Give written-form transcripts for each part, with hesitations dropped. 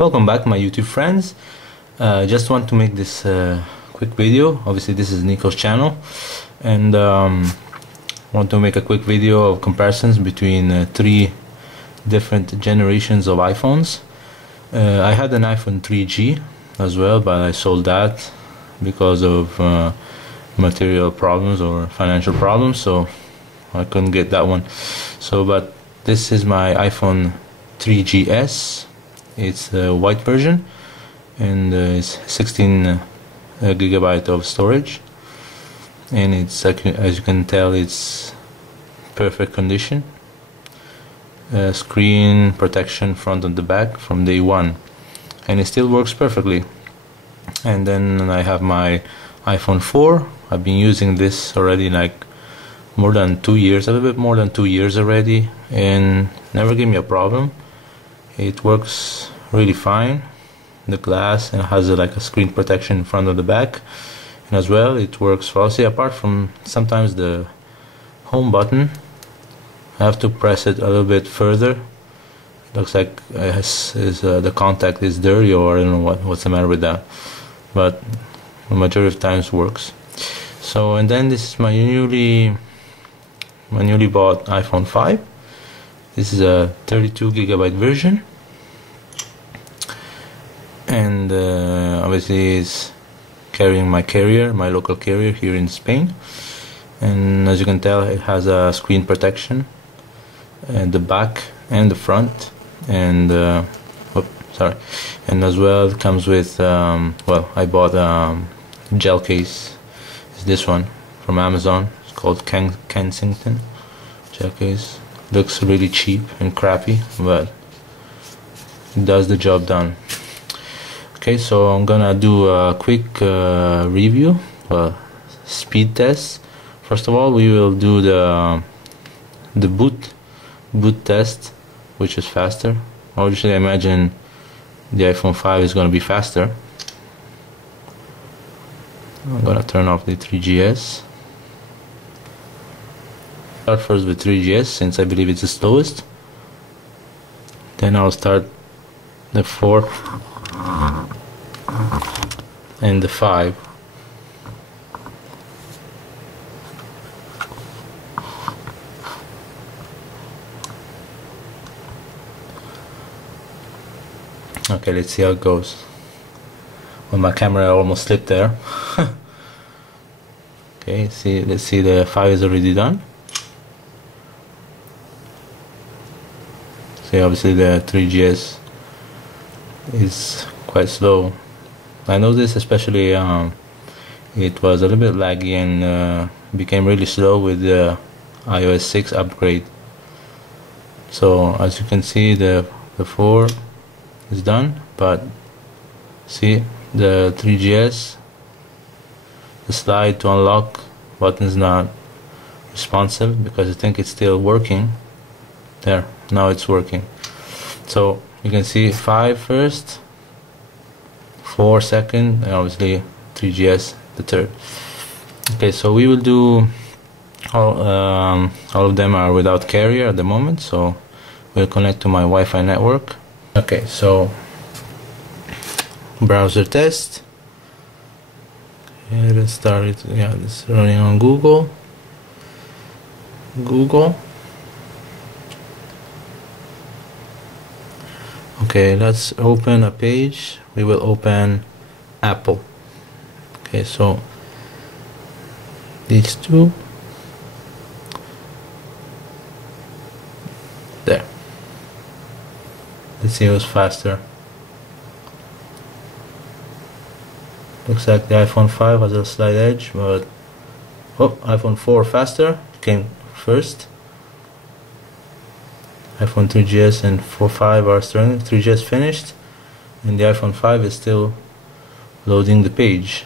Welcome back, my YouTube friends. Just want to make this quick video. Obviously this is Nico's channel, and want to make a quick video of comparisons between three different generations of iPhones. I had an iPhone 3G as well, but I sold that because of material problems or financial problems, so I couldn't get that one. But this is my iPhone 3GS. It's a white version, and it's 16 gigabyte of storage, and it's, as you can tell, it's perfect condition. Screen protection front and the back from day one, and it still works perfectly. And then I have my iPhone 4. I've been using this already like more than 2 years, a little bit more than 2 years already, and never gave me a problem. It works really fine. The glass, and has like a screen protection in front of the back, and as well it works flawlessly, apart from sometimes the home button. I have to press it a little bit further. It looks like the contact is dirty, or I don't know what's the matter with that, but the majority of times works. So, and then this is my newly bought iPhone 5. This is a 32 gigabyte version, and obviously it's carrying my carrier, my local carrier here in Spain. And as you can tell, it has a screen protection at the back and the front, and and as well it comes with well, I bought a gel case. It's this one from Amazon. It's called Kensington gel case. Looks really cheap and crappy, but it does the job done. Okay, so I'm gonna do a quick review, speed test. First of all, we will do the boot test, which is faster. Obviously, I imagine the iPhone 5 is gonna be faster. I'm gonna turn off the 3GS. Start first with 3GS, since I believe it's the slowest. Then I'll start the 4 and the 5. Okay, let's see how it goes. Well, my camera almost slipped there. Okay, let's see, the 5 is already done. See, obviously the 3GS is quite slow. I noticed especially it was a little bit laggy, and became really slow with the iOS 6 upgrade. So as you can see, the 4 is done, but see, the 3GS, the slide to unlock button is not responsive, because I think it's still working. There, now it's working. So you can see 5 first, 4 second, and obviously 3GS the third. Okay, so we will do all of them are without carrier at the moment, so we'll connect to my Wi-Fi network. Okay, so browser test. Okay, let's start it. Yeah, it's running on Google. Okay, let's open a page. We will open Apple. Okay, so these two. There. Let's see who's faster. Looks like the iPhone 5 has a slight edge, but iPhone 4 faster, came first. iPhone 3GS and 5 are starting. 3GS finished, and the iPhone 5 is still loading the page.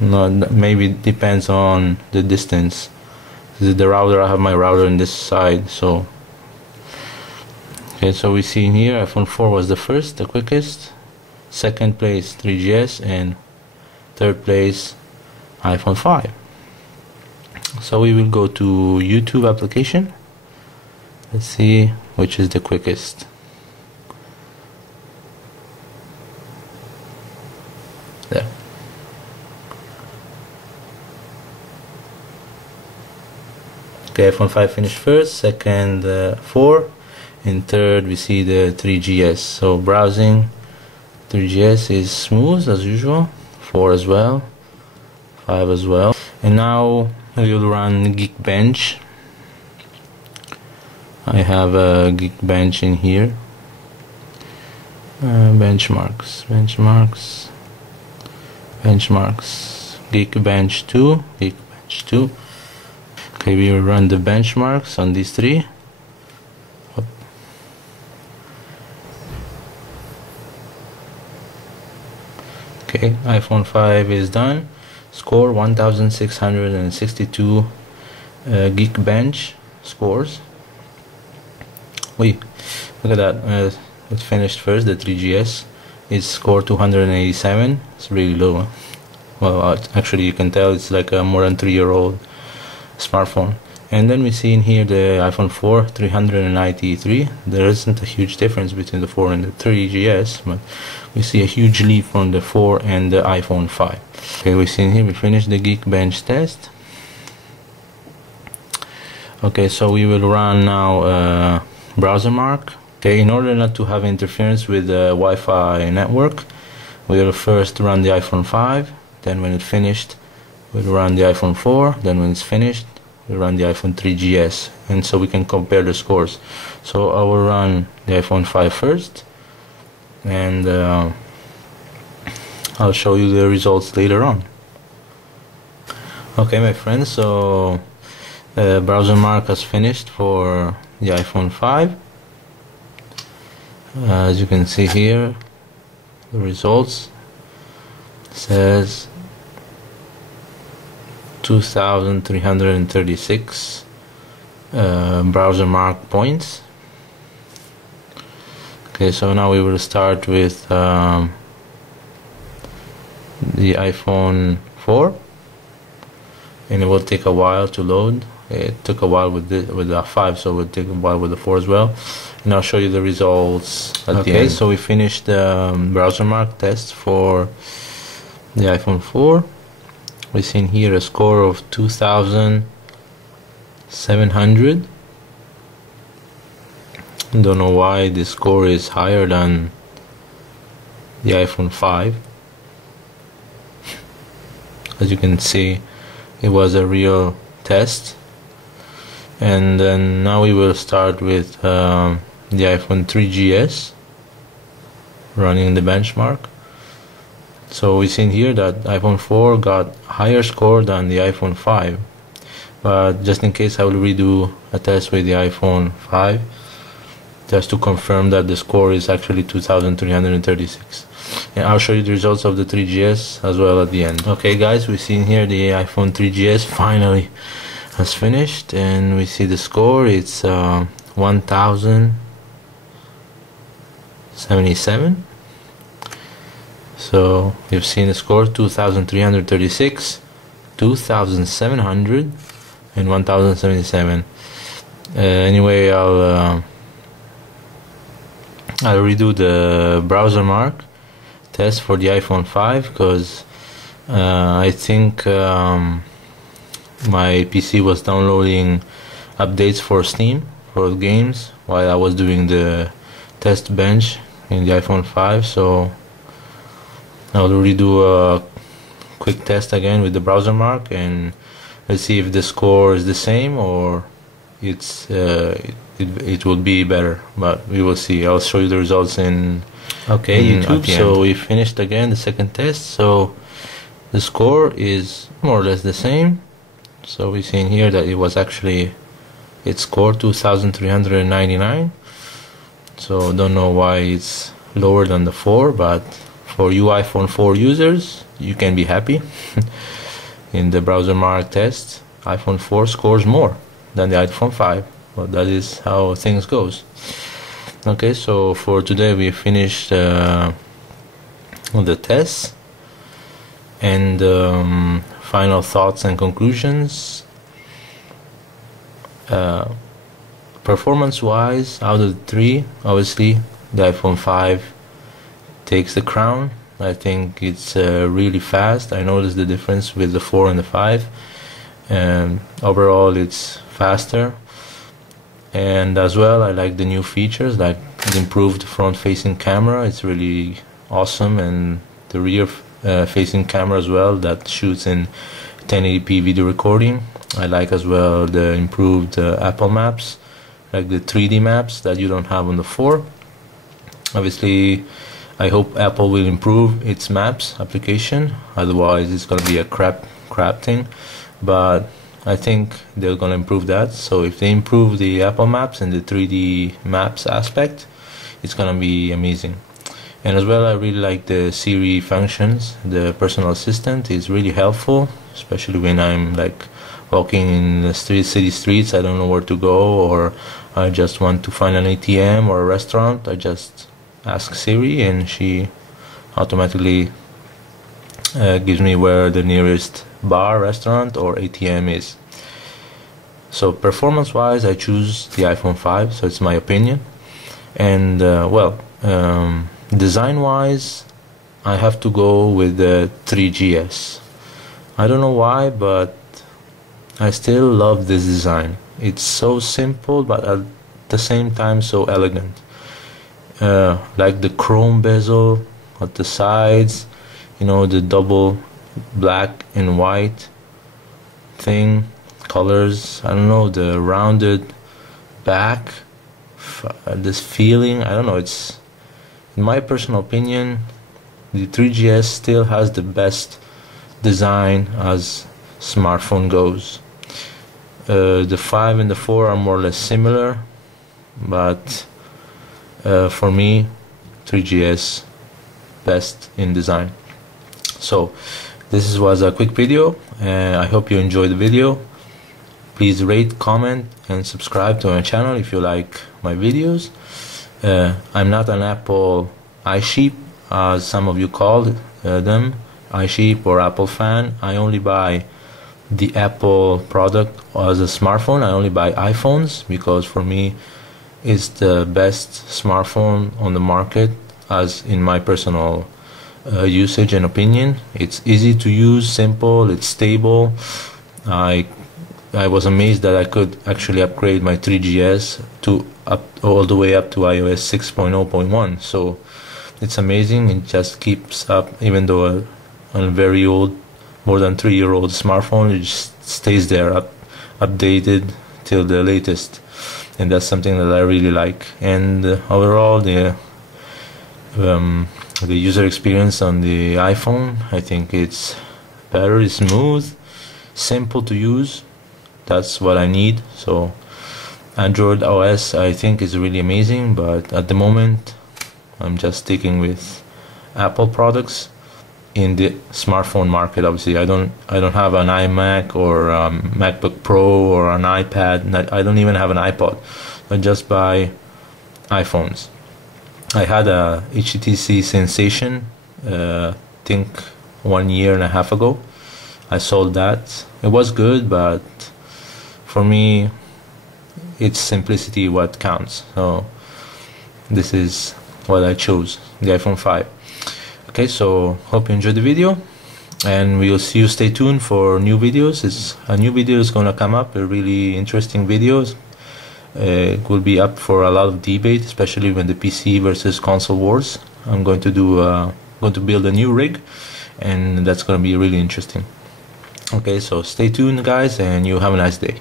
No, maybe it depends on the distance. This is the router. I have my router on this side, so okay. So we see in here iPhone 4 was the first, the quickest. Second place 3GS, and third place iPhone 5. So we will go to YouTube application. Let's see which is the quickest. There. Okay, iPhone 5 finished first, second 4, and third we see the 3GS. So browsing, 3GS is smooth as usual, 4 as well, 5 as well. And now we will run Geekbench. I have a Geekbench in here. Benchmarks, Geekbench 2, Geekbench 2. Okay, we will run the benchmarks on these three. Okay, iPhone 5 is done. Score 1662 Geekbench scores. Wait, look at that. It finished first, the 3GS. It scored 287. It's really low. Huh? Well, actually you can tell it's like a more than 3-year-old smartphone. And then we see in here the iPhone 4 393. There isn't a huge difference between the 4 and the 3GS, but we see a huge leap from the 4 and the iPhone 5. Okay, we see in here we finished the Geekbench test. Okay, so we will run now BrowserMark. Okay, in order not to have interference with the Wi-Fi network, we will first run the iPhone 5, then when it's finished we'll run the iPhone 4, then when it's finished we'll run the iPhone 3GS, and so we can compare the scores. So I will run the iPhone 5 first, and I'll show you the results later on. Okay, my friends, so BrowserMark has finished for the iPhone 5. As you can see here, the results says 2,336 BrowserMark points. Okay, so now we will start with the iPhone 4, and it will take a while to load. It took a while with the 5, so it will take a while with the 4 as well. And I'll show you the results at the end. So we finished the BrowserMark test for the iPhone 4. We see in here a score of 2,700. Don't know why this score is higher than the iPhone 5. As you can see, it was a real test. And then now we will start with the iPhone 3GS running the benchmark. So we see in here that iPhone 4 got higher score than the iPhone 5, but just in case I will redo a test with the iPhone 5 just to confirm that the score is actually 2,336, and I'll show you the results of the 3GS as well at the end. Okay guys, we see in here the iPhone 3GS finally has finished, and we see the score. It's 1,077. So you've seen the score 2,336, 2,700, and 1,077. Anyway, I'll redo the BrowserMark test for the iPhone 5 because I think my PC was downloading updates for Steam for games while I was doing the test bench in the iPhone 5, so I'll redo a quick test again with the BrowserMark, and let's see if the score is the same or it will be better, but we will see. I'll show you the results in YouTube. So we finished again the second test, so the score is more or less the same. So we see in here that it scored 2,399. So don't know why it's lower than the 4, but for you iPhone 4 users, you can be happy. In the BrowserMark test, iPhone 4 scores more than the iPhone 5. Well, that is how things goes. Okay, so for today we finished the tests, and final thoughts and conclusions. Performance wise, out of the three, obviously the iPhone 5 takes the crown. I think it's really fast. I noticed the difference with the 4 and the 5, and overall it's faster. And as well, I like the new features, like the improved front-facing camera. It's really awesome, and the rear-facing camera as well, that shoots in 1080p video recording. I like as well the improved Apple Maps, like the 3D maps that you don't have on the 4. Obviously, I hope Apple will improve its maps application, otherwise it's gonna be a crap thing. But I think they're gonna improve that. So if they improve the Apple Maps and the 3D maps aspect, it's gonna be amazing. And as well, I really like the Siri functions. The personal assistant is really helpful, especially when I'm like walking in the city streets, I don't know where to go, or I just want to find an ATM or a restaurant. I just ask Siri and she automatically gives me where the nearest bar, restaurant, or ATM is. So performance wise, I choose the iPhone 5, so it's my opinion. And design wise, I have to go with the 3GS. I don't know why, but I still love this design. It's so simple, but at the same time so elegant. Like the chrome bezel at the sides, you know, the double black and white thing, colors, I don't know, the rounded back, this feeling, I don't know, it's, in my personal opinion, the 3GS still has the best design as smartphone goes. The 5 and the 4 are more or less similar, but for me, 3GS best in design. So this was a quick video, and I hope you enjoyed the video. Please rate, comment, and subscribe to my channel if you like my videos. I'm not an Apple iSheep, as some of you called them, iSheep or Apple fan. I only buy the Apple product as a smartphone. I only buy iPhones because for me it's the best smartphone on the market, as in my personal usage and opinion. It's easy to use, simple, it's stable. I was amazed that I could actually upgrade my 3GS to all the way up to iOS 6.0.1. So it's amazing. It just keeps up, even though on a very old, more than 3-year-old smartphone, it just stays there, updated till the latest, and that's something that I really like. And overall, the user experience on the iPhone, I think it's better, it's smooth, simple to use. That's what I need. So Android OS, I think, is really amazing, but at the moment I'm just sticking with Apple products in the smartphone market. Obviously, I don't have an iMac or MacBook Pro or an iPad. I don't even have an iPod. I just buy iPhones. I had a HTC Sensation, I think 1.5 years ago. I sold that. It was good, but for me, it's simplicity what counts. So this is what I chose, the iPhone 5. Okay, so hope you enjoyed the video, and we'll see you. Stay tuned for new videos. A new video is gonna come up, a really interesting videos. It will be up for a lot of debate, especially when the PC versus console wars. I'm going to build a new rig, and that's going to be really interesting. Okay, so stay tuned, guys, and you have a nice day.